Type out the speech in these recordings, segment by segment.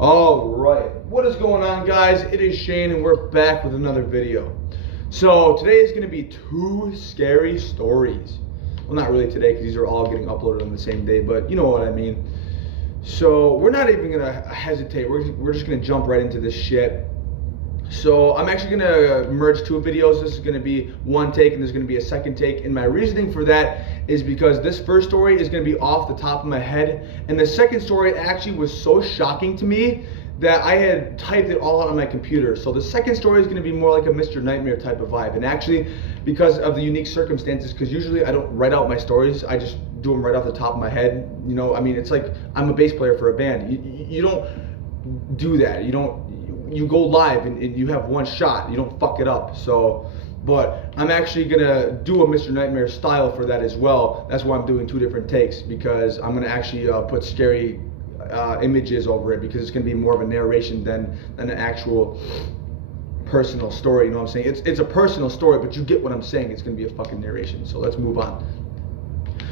All right, what is going on, guys? It is Shane and we're back with another video. So today is going to be two scary stories. Well, not really today because these are all getting uploaded on the same day, but you know what I mean. So we're not even going to hesitate. We're just going to jump right into this shit. So I'm actually going to merge two videos. This is going to be one take and there's going to be a second take. And my reasoning for that is because this first story is going to be off the top of my head. And the second story actually was so shocking to me that I had typed it all out on my computer. So the second story is going to be more like a Mr. Nightmare type of vibe. And actually, because of the unique circumstances, because usually I don't write out my stories, I just do them right off the top of my head. You know, I mean, it's like I'm a bass player for a band. You don't do that. You go live and you have one shot. You don't fuck it up. So, but I'm actually gonna do a Mr. Nightmare style for that as well. That's why I'm doing two different takes, because I'm gonna actually put scary images over it, because it's gonna be more of a narration than an actual personal story. You know what I'm saying? It's a personal story, but you get what I'm saying. It's gonna be a fucking narration. So let's move on.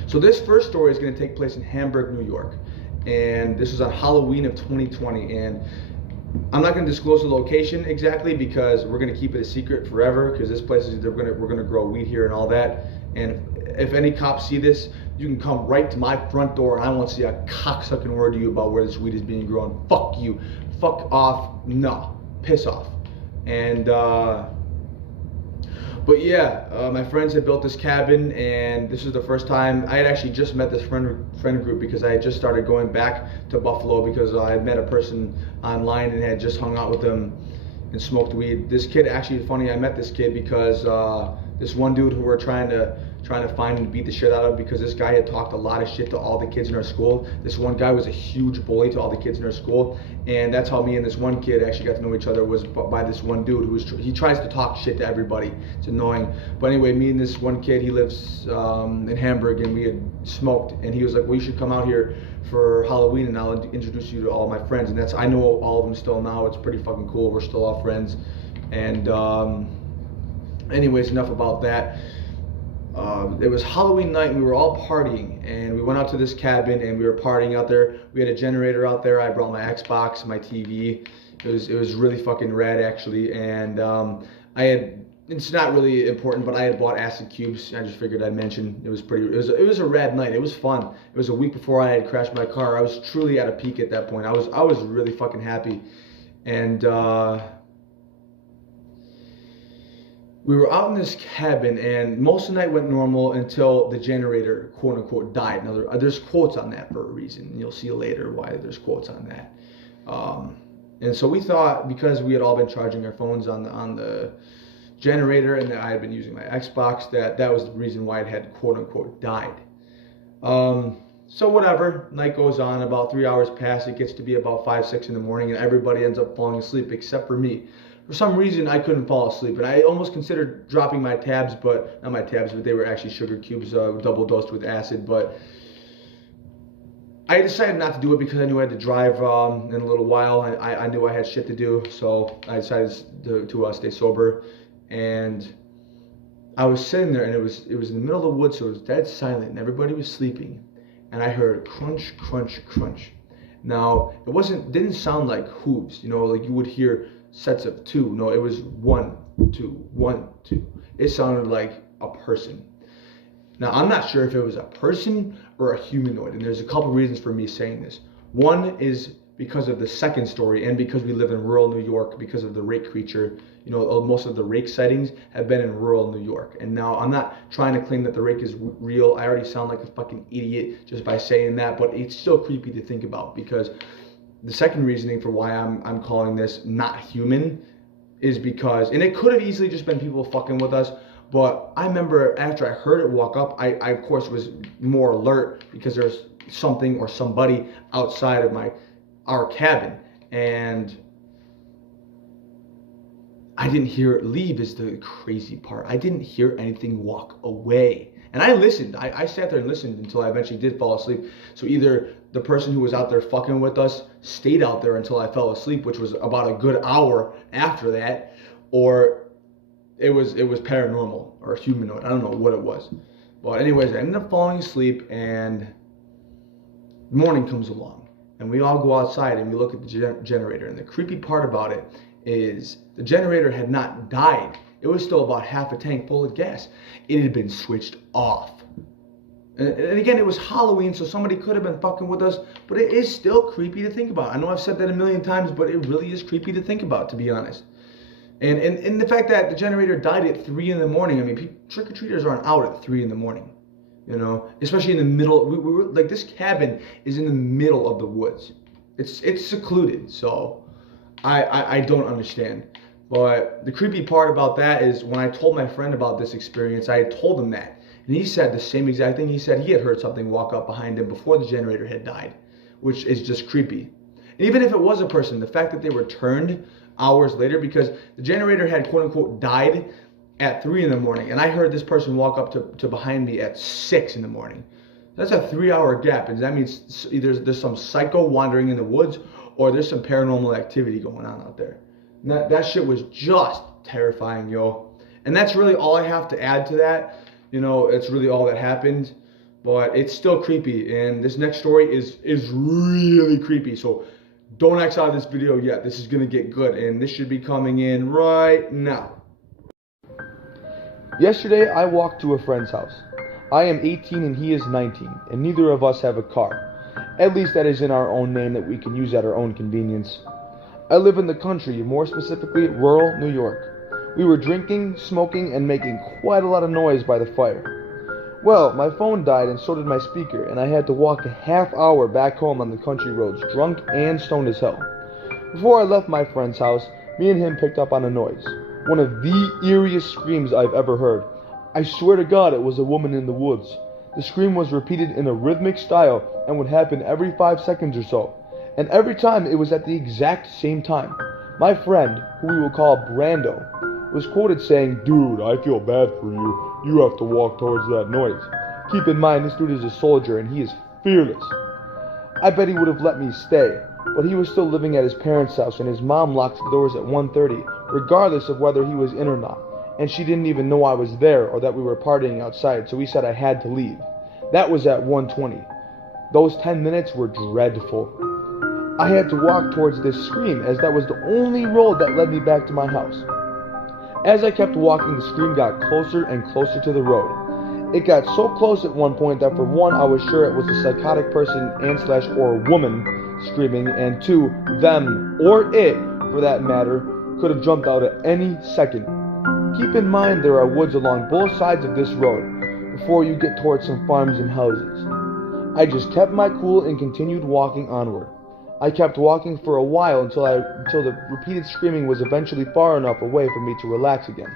So this first story is gonna take place in Hamburg, New York, and this was on Halloween of 2020. And I'm not going to disclose the location exactly because we're going to keep it a secret forever, because this place is we're going to grow weed here and all that. And if any cops see this, you can come right to my front door and I won't say a cocksucking word to you about where this weed is being grown. Fuck you. Fuck off. No. Piss off. And but yeah, my friends had built this cabin, and this was the first time I had actually just met this friend group, because I had just started going back to Buffalo because I had met a person online and had just hung out with them and smoked weed. This kid, actually funny, I met this kid because this one dude who we're trying to find and beat the shit out of, because this guy had talked a lot of shit to all the kids in our school. This one guy was a huge bully to all the kids in our school, and that's how me and this one kid actually got to know each other, was by this one dude he tries to talk shit to everybody. It's annoying. But anyway, me and this one kid, he lives in Hamburg, and we had smoked, and he was like, well, you should come out here for Halloween and I'll introduce you to all my friends. And I know all of them still now. It's pretty fucking cool. We're still all friends. And anyways, enough about that. It was Halloween night and we were all partying, and we went out to this cabin and we were partying out there. We had a generator out there. I brought my Xbox, my TV. It was really fucking rad, actually. And it's not really important, but I had bought acid cubes. I just figured I'd mention. It was a rad night. It was fun. It was a week before I had crashed my car. I was truly at a peak at that point. I was really fucking happy. And we were out in this cabin, and most of the night went normal until the generator, quote unquote, died. Now, there's quotes on that for a reason. You'll see later why there's quotes on that. And so we thought, because we had all been charging our phones on the generator, and that I had been using my Xbox, that was the reason why it had, quote unquote, died. So whatever, night goes on, about 3 hours pass, it gets to be about 5, 6 in the morning, and everybody ends up falling asleep except for me. For some reason, I couldn't fall asleep, and I almost considered dropping my tabs, but not my tabs, but they were actually sugar cubes, double dosed with acid. But I decided not to do it because I knew I had to drive in a little while. I knew I had shit to do, so I decided to stay sober. And I was sitting there, and it was in the middle of the woods, so it was dead silent, and everybody was sleeping. And I heard crunch, crunch, crunch. Now, didn't sound like hooves, like you would hear sets of two. No, it was 1, 2, 1, 2. It sounded like a person. Now, I'm not sure if it was a person or a humanoid, and there's a couple reasons for me saying this. One is because of the second story, and because we live in rural New York, because of the rake creature. Most of the rake sightings have been in rural New York. And now, I'm not trying to claim that the rake is real. I already sound like a fucking idiot just by saying that, but it's still creepy to think about, because the second reasoning for why I'm calling this not human is because, and it could have easily just been people fucking with us, but I remember after I heard it walk up, I of course was more alert, because there's something or somebody outside of our cabin, and I didn't hear it leave, is the crazy part. I didn't hear anything walk away. And I listened. I sat there and listened until I eventually did fall asleep. So either the person who was out there fucking with us stayed out there until I fell asleep, which was about a good hour after that, or it was paranormal or humanoid. I don't know what it was. But anyways, I ended up falling asleep, and morning comes along. And we all go outside and we look at the generator. And the creepy part about it is the generator had not died. It was still about half a tank full of gas. It had been switched off. And again, it was Halloween, so somebody could have been fucking with us, but it is still creepy to think about. I know I've said that a million times, but it really is creepy to think about, to be honest. And the fact that the generator died at 3 in the morning, I mean, trick-or-treaters aren't out at 3 in the morning, you know, especially in the middle. We were like, this cabin is in the middle of the woods. It's secluded, so I don't understand. But the creepy part about that is when I told my friend about this experience, I had told him that. And he said the same exact thing. He said he had heard something walk up behind him before the generator had died, which is just creepy. And even if it was a person, the fact that they returned hours later, because the generator had quote unquote died at 3 in the morning, and I heard this person walk up to behind me at 6 in the morning. That's a 3-hour gap, and that means either there's some psycho wandering in the woods or there's some paranormal activity going on out there. And that shit was just terrifying, yo. And that's really all I have to add to that. You know, it's really all that happened, but it's still creepy. And this next story is really creepy. So don't X out of this video yet. This is gonna get good, and this should be coming in right now. Yesterday, I walked to a friend's house. I am 18 and he is 19, and neither of us have a car. At least that is in our own name that we can use at our own convenience. I live in the country, more specifically rural New York. We were drinking, smoking, and making quite a lot of noise by the fire. Well, my phone died and so did my speaker, and I had to walk a half hour back home on the country roads, drunk and stoned as hell. Before I left my friend's house, me and him picked up on a noise. One of the eeriest screams I've ever heard. I swear to God it was a woman in the woods. The scream was repeated in a rhythmic style and would happen every 5 seconds or so. And every time it was at the exact same time. My friend, who we will call Brando, was quoted saying, "Dude, I feel bad for you. You have to walk towards that noise." Keep in mind, this dude is a soldier and he is fearless. I bet he would have let me stay, but he was still living at his parents' house and his mom locked the doors at 1:30, regardless of whether he was in or not. And she didn't even know I was there or that we were partying outside, so he said I had to leave. That was at 1:20. Those 10 minutes were dreadful. I had to walk towards this scream as that was the only road that led me back to my house. As I kept walking, the scream got closer and closer to the road. It got so close at one point that for one, I was sure it was a psychotic person or woman screaming, and two, them, or it, for that matter, could have jumped out at any second. Keep in mind there are woods along both sides of this road before you get towards some farms and houses. I just kept my cool and continued walking onward. I kept walking for a while until the repeated screaming was eventually far enough away for me to relax again.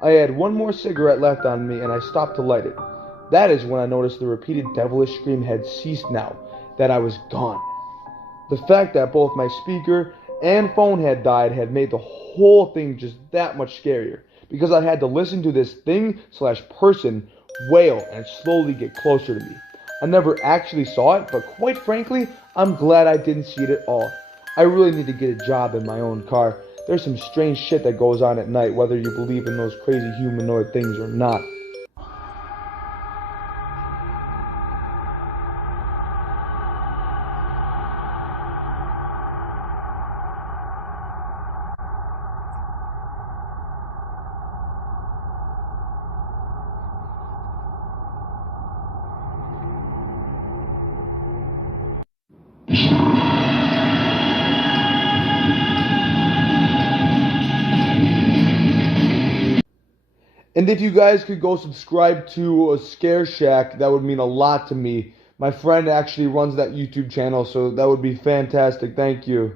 I had one more cigarette left on me and I stopped to light it. That is when I noticed the repeated devilish scream had ceased now, that I was gone. The fact that both my speaker and phone had died had made the whole thing just that much scarier, because I had to listen to this thing/person wail and slowly get closer to me. I never actually saw it, but quite frankly, I'm glad I didn't see it at all. I really need to get a job in my own car. There's some strange shit that goes on at night, whether you believe in those crazy humanoid things or not. And if you guys could go subscribe to a Scare Shack, that would mean a lot to me. My friend actually runs that YouTube channel, so that would be fantastic. Thank you.